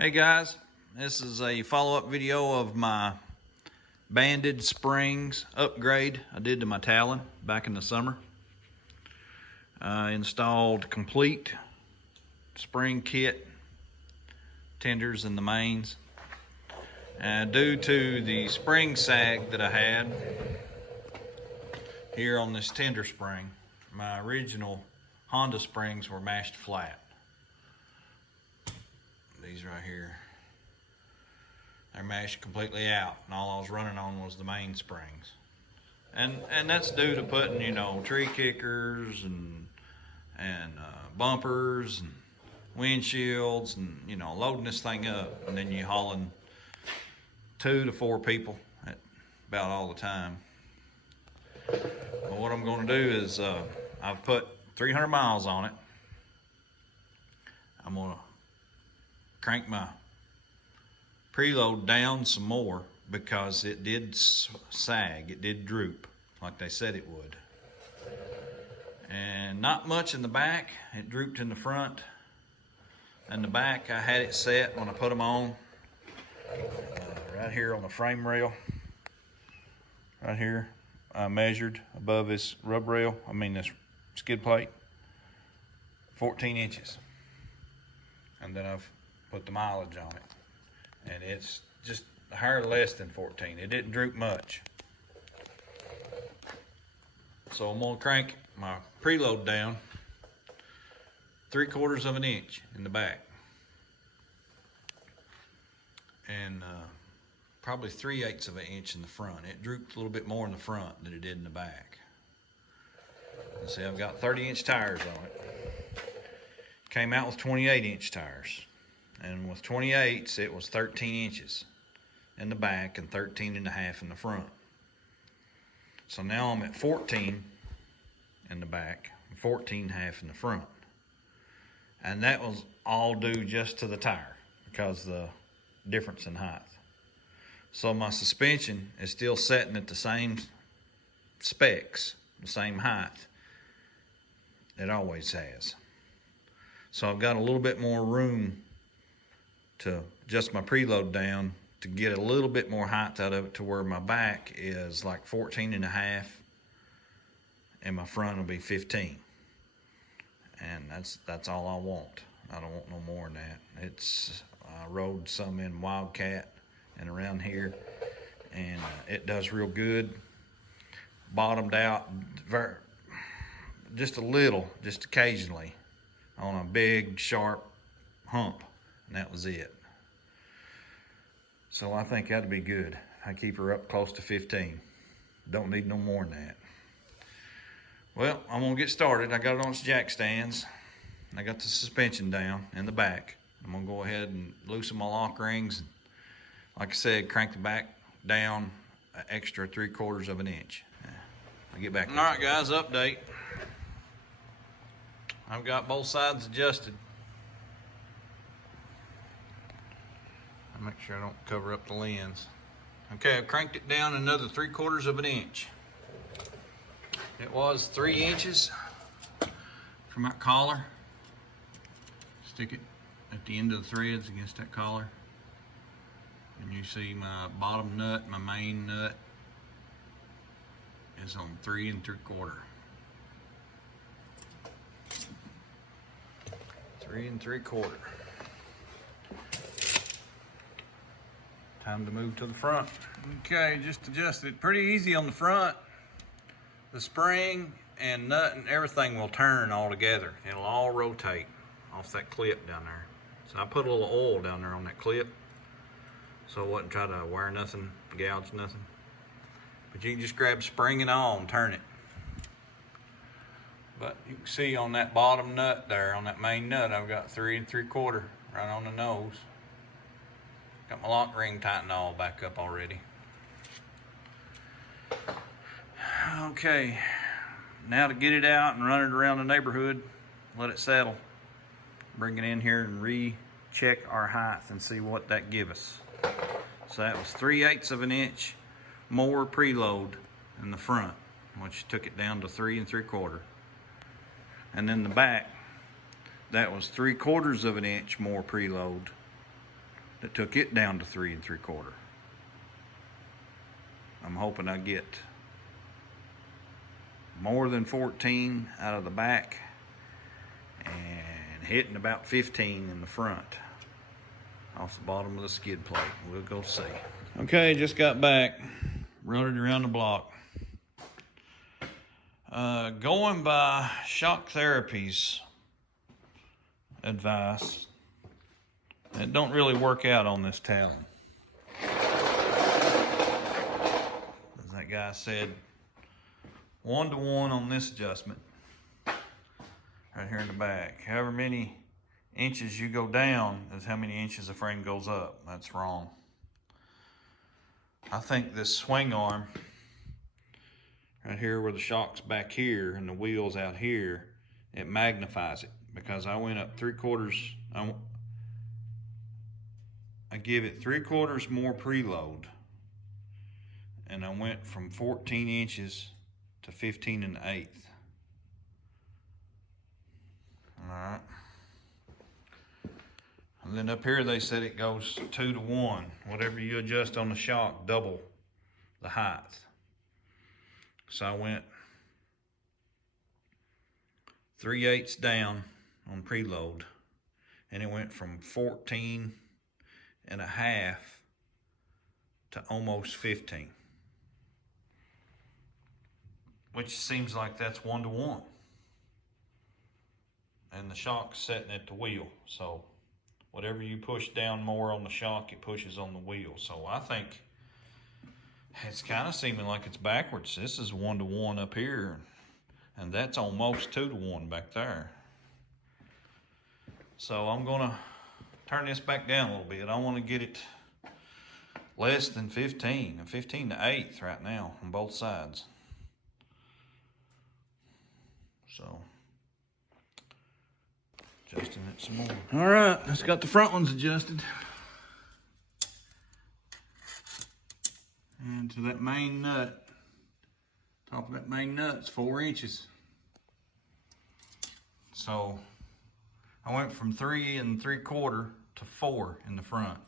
Hey guys, this is a follow-up video of my Bandit springs upgrade I did to my Talon back in the summer. I installed complete spring kit, tenders and the mains. And due to the spring sag that I had here on this tender spring, my original Honda springs were mashed flat. These right here, they're mashed completely out, and all I was running on was the main springs. And that's due to putting, you know, tree kickers and bumpers and windshields and, you know, loading this thing up, and then you hauling 2 to 4 people at about all the time. Well, what I'm going to do is I've put 300 miles on it. I'm going to crank my preload down some more because it did sag, it did droop like they said it would. And not much in the back, it drooped in the front. And the back, I had it set when I put them on, right here on the frame rail, right here. I measured above this rub rail, this skid plate, 14 inches. And then I've put the mileage on it, and it's just a hair less than 14. It didn't droop much. So I'm gonna crank my preload down 3/4 of an inch in the back, and probably 3/8 of an inch in the front. It drooped a little bit more in the front than it did in the back. You see, I've got 30-inch tires on it. Came out with 28-inch tires. And with 28s, it was 13 inches in the back and 13.5 in the front. So now I'm at 14 in the back and 14.5 in the front. And that was all due just to the tire because the difference in height. So my suspension is still setting at the same specs, the same height. It always has. So I've got a little bit more room to adjust my preload down to get a little bit more height out of it to where my back is like 14.5 and my front will be 15. And that's all I want. I don't want no more than that. I rode some in Wildcat and around here, and it does real good. Bottomed out just a little, just occasionally, on a big sharp hump, and that was it. So I think that'd be good. I keep her up close to 15. Don't need no more than that. Well, I'm gonna get started. I got it on its jack stands. I got the suspension down in the back. I'm gonna go ahead and loosen my lock rings. And like I said, crank the back down an extra 3/4 of an inch. I'll get back. All right, guys, update. I've got both sides adjusted. I'll make sure I don't cover up the lens. Okay, I've cranked it down another 3/4 of an inch. It was 3 inches from that collar. Stick it at the end of the threads against that collar. And you see my bottom nut, my main nut, is on 3 3/4. 3 3/4. Time to move to the front. Okay, just adjusted it pretty easy on the front. The spring and nut and everything will turn all together. It'll all rotate off that clip down there. So I put a little oil down there on that clip so I wouldn't try to wear nothing, gouge nothing. But you can just grab spring and all and turn it. But you can see on that bottom nut there, on that main nut, I've got 3 3/4 right on the nose. Got my lock ring tightened all back up already. Okay, now to get it out and run it around the neighborhood, let it settle. Bring it in here and recheck our height and see what that gives us. So that was 3/8 of an inch more preload in the front, which took it down to 3 3/4. And then the back, that was 3/4 of an inch more preload that took it down to 3 3/4. I'm hoping I get more than 14 out of the back and hitting about 15 in the front off the bottom of the skid plate. We'll go see. Okay, just got back, rode it around the block. Going by Shock Therapy's advice, it don't really work out on this Talon. As that guy said, 1-to-1 on this adjustment right here in the back. However many inches you go down is how many inches the frame goes up. That's wrong. I think this swing arm right here where the shock's back here and the wheel's out here, it magnifies it, because I went up 3/4. I give it 3/4 more preload, and I went from 14 inches to 15 1/8. All right. And then up here they said it goes 2-to-1. Whatever you adjust on the shock, double the height. So I went 3/8 down on preload, and it went from 14 1/2 to almost 15. Which seems like that's 1-to-1. And the shock's sitting at the wheel. So whatever you push down more on the shock, it pushes on the wheel. So I think it's kind of seeming like it's backwards. This is 1-to-1 up here, and that's almost 2-to-1 back there. So I'm gonna turn this back down a little bit. I want to get it less than 15, 15 1/8 right now on both sides. So adjusting it some more. All right, let's got the front ones adjusted. And to that main nut, top of that main nut's 4 inches. So I went from 3 3/4 to 4 in the front.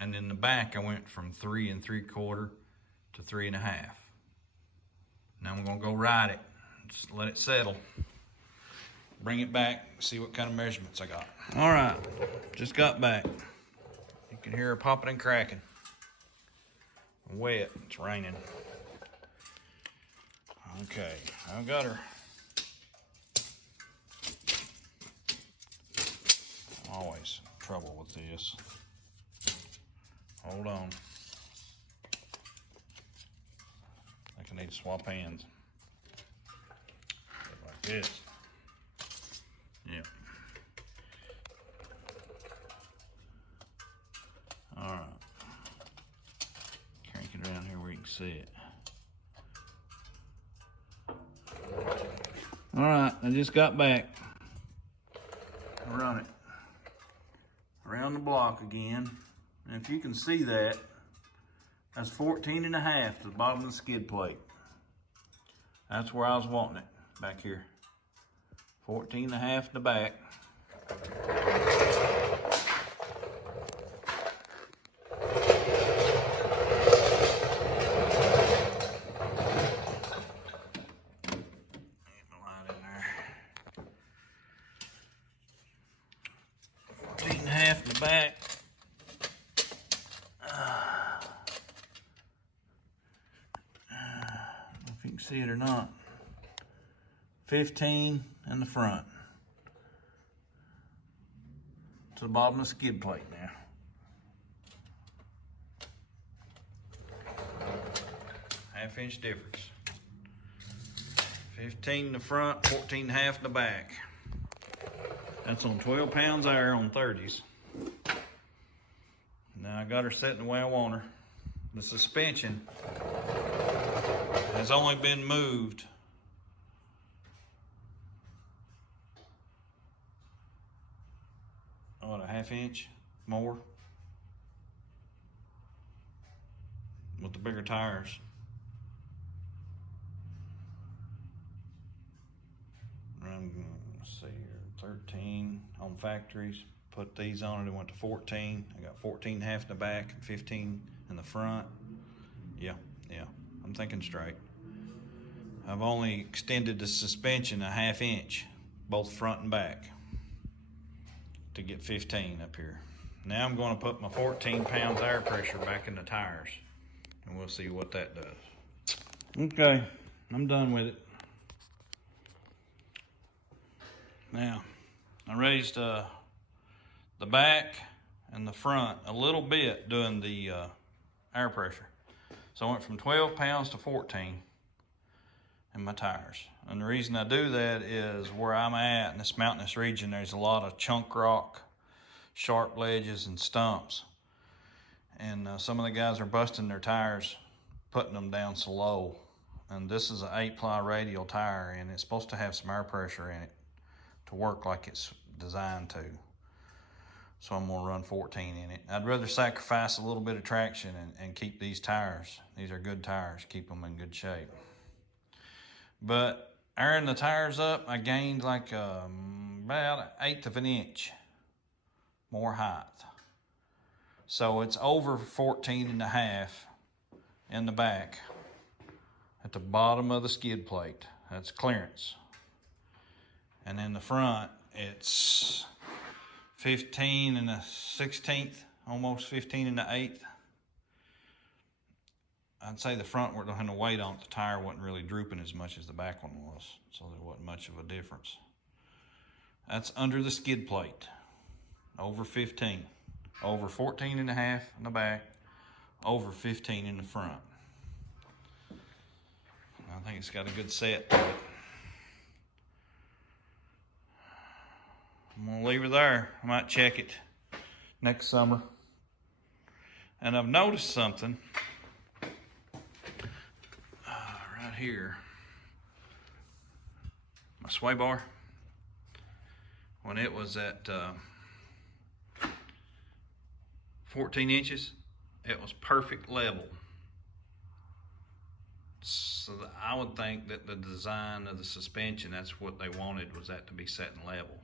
And in the back, I went from 3 3/4 to 3 1/2. Now I'm gonna go ride it, just let it settle. Bring it back, see what kind of measurements I got. All right, just got back. You can hear her popping and cracking. Wet, it's raining. Okay, I've got her. Always trouble with this. Hold on. I think I need to swap hands. Like this. Yeah. All right. Crank it around here where you can see it. All right, I just got back. Run it around the block again. And if you can see that, that's 14 1/2 to the bottom of the skid plate. That's where I was wanting it, back here. 14 1/2 in the back. Get my light in there. 14 1/2 in the back. If you can see it or not. 15 in the front. To the bottom of the skid plate now. Half-inch difference. 15 in the front, 14 1/2 in the back. That's on 12 pounds air on 30s. Now I got her set the way I want her. The suspension has only been moved what, a 1/2 inch more with the bigger tires. Let's see here, 13 on factories, put these on it, it went to 14. I got 14.5 in the back and 15 in the front. Yeah, I'm thinking straight. I've only extended the suspension a 1/2 inch, both front and back, to get 15 up here. Now I'm going to put my 14 pounds air pressure back in the tires, and we'll see what that does. Okay, I'm done with it. Now, I raised the back and the front a little bit doing the air pressure. So I went from 12 pounds to 14 in my tires. And the reason I do that is where I'm at in this mountainous region, there's a lot of chunk rock, sharp ledges, and stumps. And some of the guys are busting their tires, putting them down so low. And this is an 8-ply radial tire, and it's supposed to have some air pressure in it to work like it's designed to. So I'm gonna run 14 in it. I'd rather sacrifice a little bit of traction and keep these tires. These are good tires, keep them in good shape. But airing the tires up, I gained like about 1/8 of an inch more height. So it's over 14.5 in the back at the bottom of the skid plate. That's clearance. And in the front, it's 15 1/16, almost 15 1/8. I'd say the front wasn't having the weight on it. The tire wasn't really drooping as much as the back one was, so there wasn't much of a difference. That's under the skid plate, over 15. Over 14.5 in the back, over 15 in the front. I think it's got a good set to it. I'm gonna leave her there. I might check it next summer. And I've noticed something right here. My sway bar, when it was at 14 inches, it was perfect level. So I would think that the design of the suspension, that's what they wanted, was that to be set in level.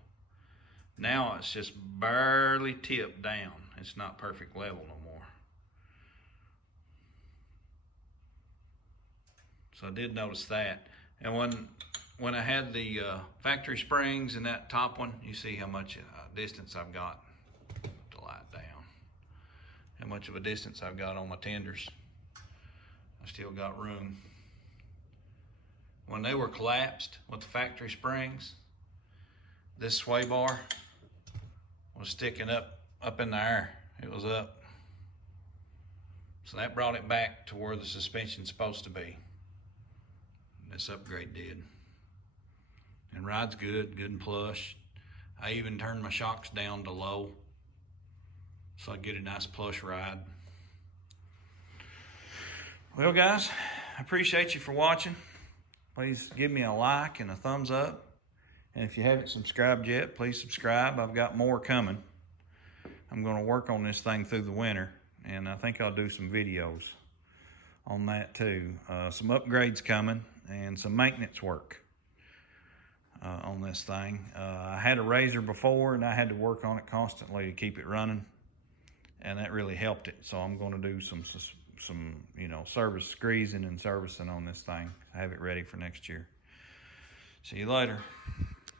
Now it's just barely tipped down. It's not perfect level no more. So I did notice that. And when I had the factory springs and that top one, you see how much distance I've got to light down. How much of a distance I've got on my tenders. I still got room. When they were collapsed with the factory springs, this sway bar was sticking up in the air. It was up. So that brought it back to where the suspension's supposed to be. This upgrade did. And ride's good and plush. I even turned my shocks down to low so I get a nice plush ride. Well guys, I appreciate you for watching. Please give me a like and a thumbs up. And if you haven't subscribed yet, please subscribe. I've got more coming. I'm going to work on this thing through the winter, and I think I'll do some videos on that too. Some upgrades coming and some maintenance work on this thing. I had a razor before, and I had to work on it constantly to keep it running, and that really helped it. So I'm going to do some service greasing and servicing on this thing. I have it ready for next year. See you later.